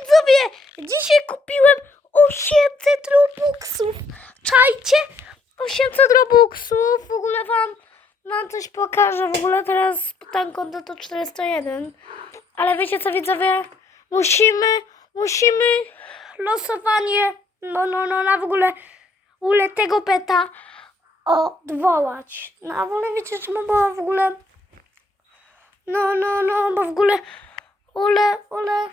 widzowie, dzisiaj kupiłem 800 robuxów. Czajcie? 800 robuxów. W ogóle wam, wam coś pokażę. W ogóle teraz tam konto to 401. Ale wiecie co widzowie? Musimy, musimy losowanie, no, no, no, na w ogóle, ogóle tego peta odwołać. No a w ogóle wiecie co, bo w ogóle, no, no, no, bo w ogóle, ule, ule,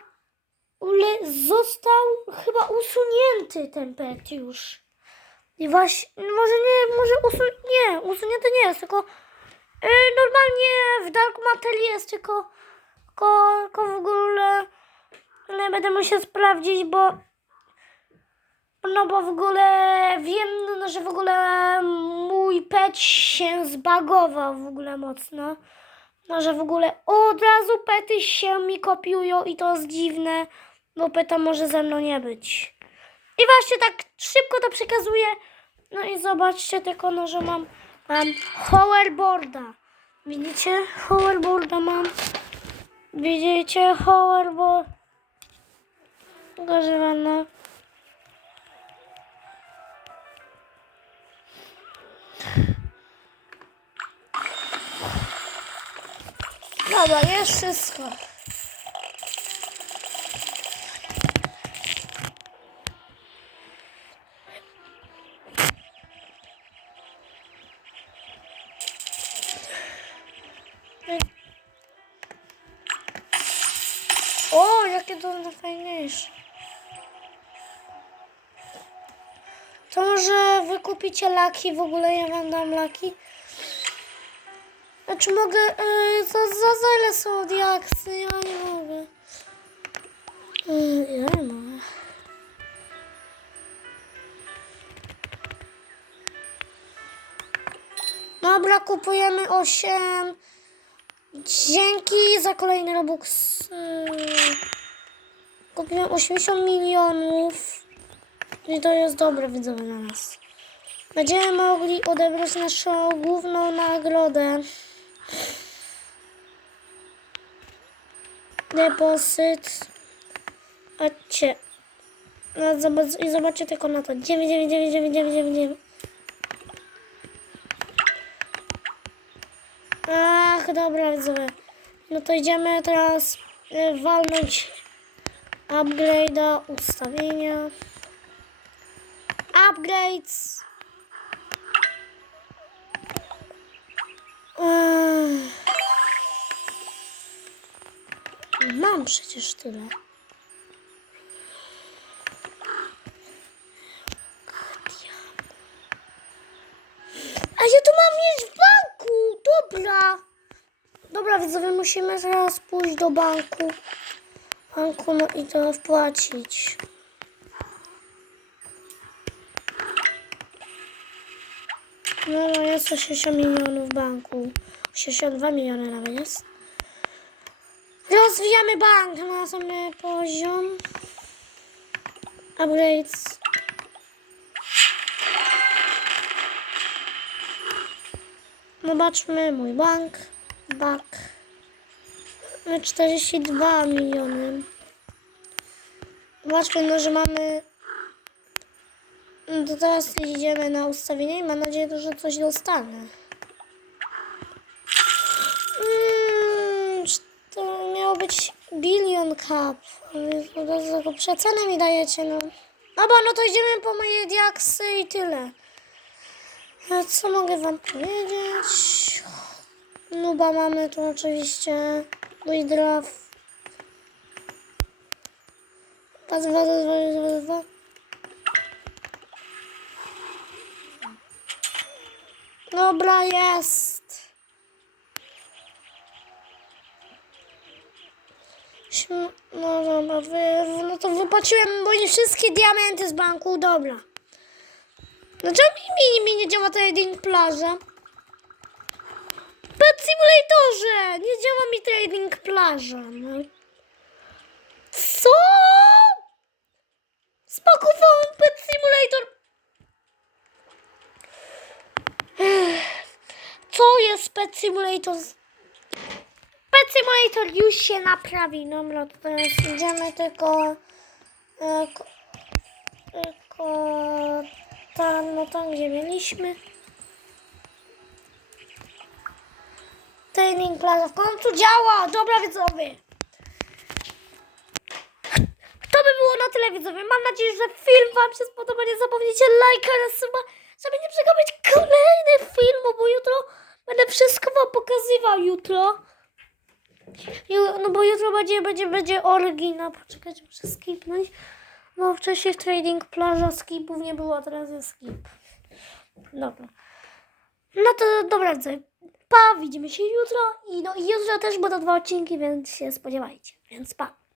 ule został chyba usunięty ten pet już. I właśnie, może nie, może usun nie, usunięty nie jest, tylko y, normalnie w Dark Matter jest, tylko, tylko, tylko w ogóle nie będę musiał sprawdzić, bo no bo w ogóle wiem, no, że w ogóle mój pet się zbagował w ogóle mocno. No, że w ogóle od razu pety się mi kopiują i to jest dziwne, bo peta może ze mną nie być. I właśnie tak szybko to przekazuję. No i zobaczcie tylko, no, że mam, mam hoverboarda. Widzicie? Hoverboarda mam. Widzicie? Hoverboard. Wam, no. Dobra, jest wszystko. Jakie to najfajniejsze. To może wy kupicie laki, w ogóle ja wam dam laki. Znaczy mogę, yy, za, za, za ile są diaksy? Ja nie mogę. Yy, ja nie mogę. Dobra, kupujemy 8. Dzięki za kolejny Robux. Kupiłem 80 milionów. I to jest dobre widzowie na nas. Będziemy mogli odebrać naszą główną nagrodę. Depozyt. Chodźcie. No, zobacz, I zobaczcie tylko na to. 9, 9, 9, 9, 9, 9, 9. Ach, dobra, widzowie. No to idziemy teraz y, walnąć upgrade'a, ustawienia. Upgrades. Mam przecież tyle. A ja to mam mieć w banku. Dobra. Dobra, widzowie, musimy teraz pójść do banku. Banku, no i to wpłacić. No, no jest 80 milionów w banku. 82 miliony nawet jest. Rozwijamy bank na następny poziom. Upgrades. Zobaczmy mój bank. Bank. Mamy 42 miliony. Zobaczmy, no, że mamy no to teraz idziemy na ustawienie i mam nadzieję, że coś dostanę. Mm, to miało być Billion Cup. To do tego przecenę mi dajecie, no. Dobra, no to idziemy po moje diaksy i tyle. A co mogę wam powiedzieć? Nuba mamy tu oczywiście. Mój draft. Raz, dwa, dwa, dwa, dwa, dwa. Dobra, jest. No dobra, wy, no to wypłaciłem moje wszystkie diamenty z banku, dobra. Dlaczego mi, mi, mi nie działa trading plaża? Pet Simulatorze! Nie działa mi trading plaża. No. Co? Spakowałem Pet Simulator. Co jest Pet Simulator? Pet Simulator już się naprawi. Dobra, to teraz idziemy tylko E, ko, e, ko, tam, no tam gdzie mieliśmy. Training plaza w końcu działa! Dobra widzowie! To by było na tyle widzowie. Mam nadzieję, że film wam się spodoba. Nie zapomnijcie lajka na suba, żeby nie przegapić kolejnych filmów, bo jutro będę wszystko wam pokazywał jutro. Ju- No bo jutro będzie, będzie, będzie oryginał. Poczekajcie, muszę skipnąć. Bo wcześniej w Trading Plaza skipów nie było, a teraz jest skip. Dobra. No to dobra, widzowie. Pa, widzimy się jutro. I no i jutro też będą dwa odcinki, więc się spodziewajcie. Więc pa.